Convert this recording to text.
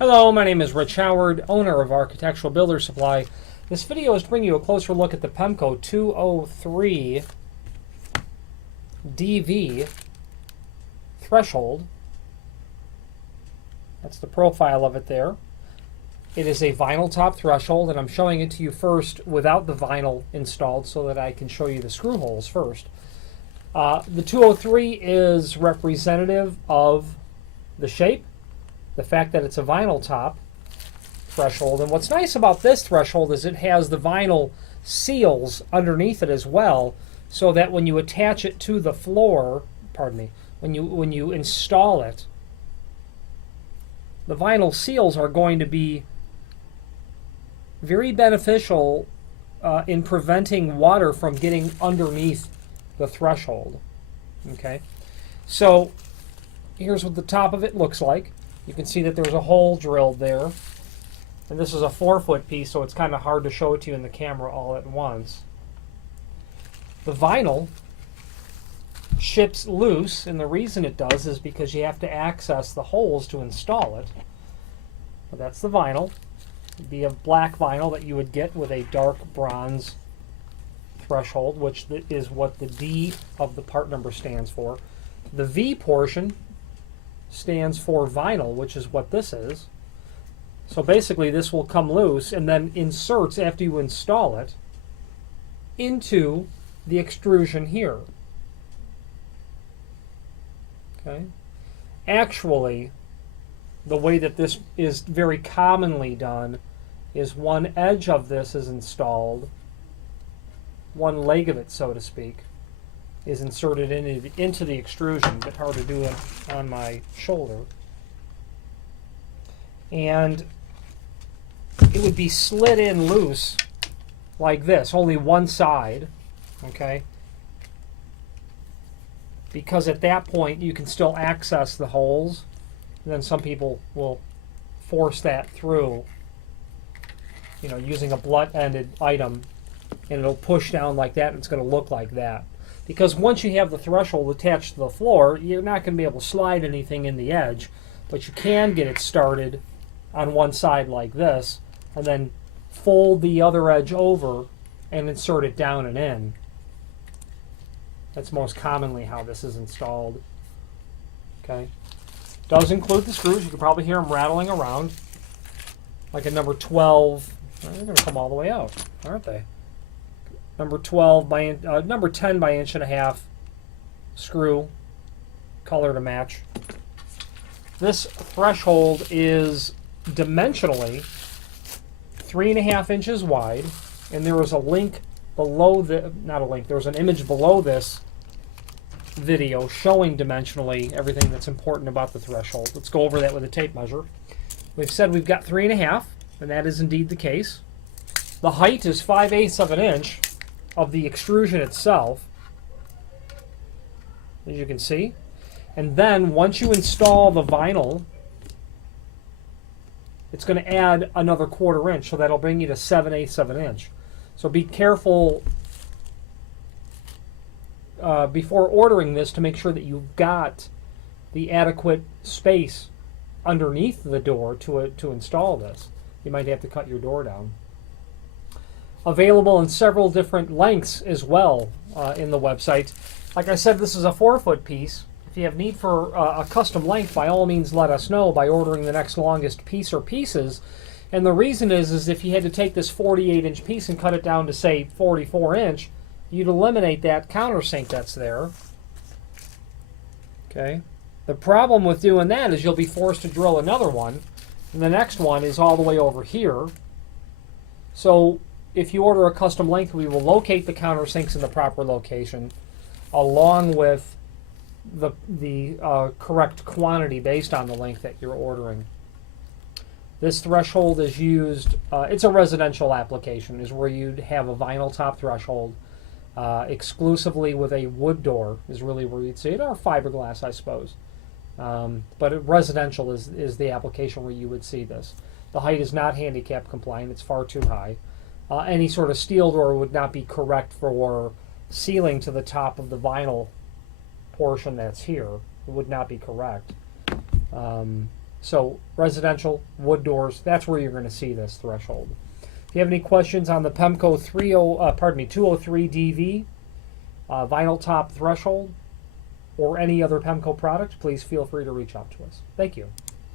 Hello, my name is Rich Howard, owner of Architectural Builder Supply. This video is to bring you a closer look at the Pemko 203DV threshold. That's the profile of it there. It is a vinyl top threshold, and I'm showing it to you first without the vinyl installed so that I can show you the screw holes first. The 203 is representative of the shape, the fact that it's a vinyl top threshold. And what's nice about this threshold is it has the vinyl seals underneath it as well, so that when you attach it to the floor, when you install it, the vinyl seals are going to be very beneficial in preventing water from getting underneath the threshold. Okay, so here's what the top of it looks like. You can see that there's a hole drilled there, and this is a 4-foot piece, so it's kind of hard to show it to you in the camera all at once. The vinyl ships loose, and the reason it does is because you have to access the holes to install it. But that's the vinyl. It'd be a black vinyl that you would get with a dark bronze threshold, which is what the D of the part number stands for. The V portion stands for vinyl, which is what this is. So basically this will come loose and then inserts, after you install it, into the extrusion here. Okay. Actually, the way that this is very commonly done is one edge of this is installed, one leg of it, so to speak, is inserted into the extrusion. A bit hard to do it on my shoulder. And it would be slid in loose like this, only one side, okay? Because at that point you can still access the holes, and then some people will force that through, you know, using a blunt-ended item, and it'll push down like that, and it's going to look like that. Because once you have the threshold attached to the floor, you're not going to be able to slide anything in the edge, but you can get it started on one side like this, and then fold the other edge over and insert it down and in. That's most commonly how this is installed. Okay. Does include the screws. You can probably hear them rattling around. Like a number 12. They're going to come all the way out, aren't they? Number 12 by number 10 by 1.5 screw, color to match. This threshold is dimensionally 3.5 inches wide, and there is a link below the, not a link, there's an image below this video showing dimensionally everything that's important about the threshold. Let's go over that with a tape measure. We've said we've got 3.5, and that is indeed the case. The height is 5/8 of an inch of the extrusion itself, as you can see. And then once you install the vinyl, it's going to add another 1/4 inch, so that'll bring you to 7/8 of an inch. So be careful before ordering this to make sure that you've got the adequate space underneath the door to install this. You might have to cut your door down. Available in several different lengths as well in the website. Like I said, this is a 4-foot piece. If you have need for a custom length, by all means let us know by ordering the next longest piece or pieces. And the reason is if you had to take this 48-inch piece and cut it down to, say, 44-inch, you'd eliminate that countersink that's there. Okay. The problem with doing that is you'll be forced to drill another one, and the next one is all the way over here. So if you order a custom length, we will locate the countersinks in the proper location, along with the correct quantity based on the length that you're ordering. This threshold is used, it's a residential application, is where you'd have a vinyl top threshold exclusively with a wood door is really where you'd see it, or fiberglass, I suppose. But residential is the application where you would see this. The height is not handicap compliant, it's far too high. Any sort of steel door would not be correct for sealing to the top of the vinyl portion that's here. It would not be correct. So residential, wood doors, that's where you're going to see this threshold. If you have any questions on the Pemko 203DV vinyl top threshold or any other Pemko product, please feel free to reach out to us. Thank you.